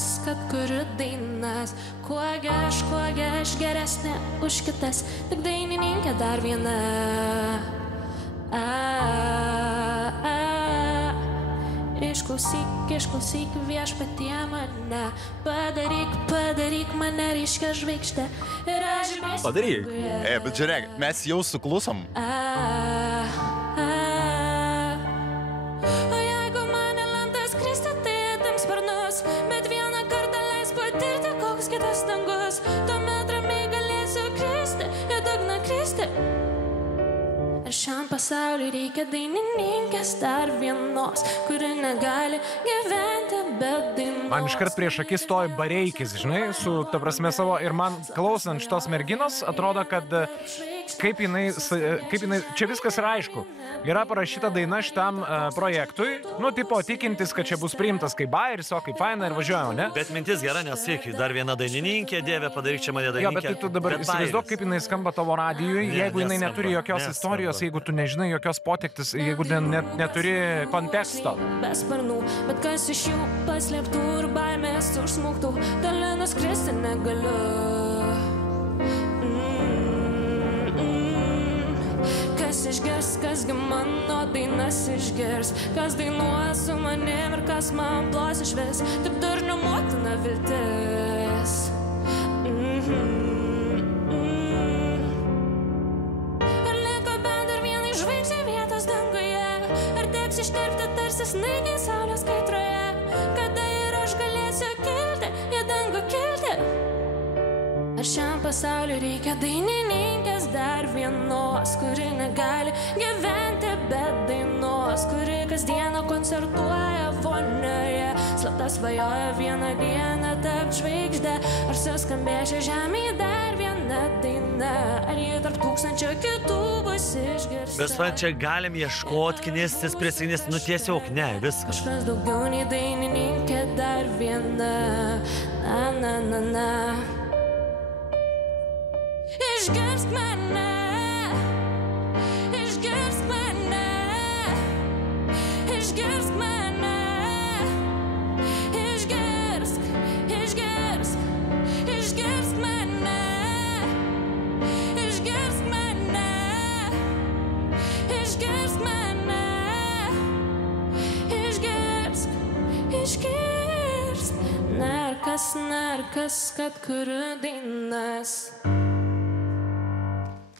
kas, kad kuriu dainas. Kuo aš geresnė už kitas, tik dainininkė dar viena. Išklausyk viešpatie mane. Padaryk mane ryškia žvaigždė. Ir aš žibėsiu. Padaryk. Bet žiūrėk, mes jau suklusom. O jeigu mane lemta skristi, tai atims sparnus. Bet vieną kartą leis patirti, koks kitas dangus. Tuomet ramiai galėsiu kristi, į dugną kristi. Ir šiam pasauliui reikia dainininkės dar vienos, kuri negali gyventi be dainos. Man iškart prieš akis stoja Bareikis, žinai, su, ta prasme, savo, ir man klausant šitos merginos, atrodo, kad kaip jinai, čia viskas yra aišku. Yra parašyta daina šitam projektui, nu, tipo, tikintis, kad čia bus priimtas kaip bairis, o kaip faina ir važiuojama, ne? Bet mintis gera, nes dar viena dainininkė, Dieve, padaryk čia mane dainininkę. Jo, bet tai tu dabar įsivaizduok, kaip jinai skamba tavo radijui, jeigu jinai neturi jokios istorijos, jeigu tu nežinai jokios potektis, jeigu neturi konteksto. Be sparnų, bet kas iš jų paslėptų ir baimės užsmuktų, toli nuskristi negaliu. Kas išgirs, kasgi mano dainas išgirs, kas dainuoja su manim ir kas man plos išvis, taip durnių motina viltis. Ar liko bent dar vienai žvaigždžiai vietos danguje, ar teks ištirpti tarsi snaigiai saulės kaitroje, kada ir aš galėsiu kilti, į dangų kilti. Ar šiam pasauliu reikia dainininkės dar vienos, kuri negali gyventi be dainos, kuri kasdieną koncertuoja vonioje, slapta svajoja vieną dieną tapt žvaigždę, ar suskambės šią žemėje dar viena daina, ar jį tarp tūkstančio kitų bus išgirsta. Bet man čia galim ieškot, knistis, prisignis, nu tiesiog, ne, viskas. Kažkas daugiau nei dainininkė dar viena, na. Išgirsk mane, išgirsk mane, išgirsk mane, išgirsk mane, išgirsk mane, išgirsk mane, išgirsk. Narkas, kad kuriu dainas.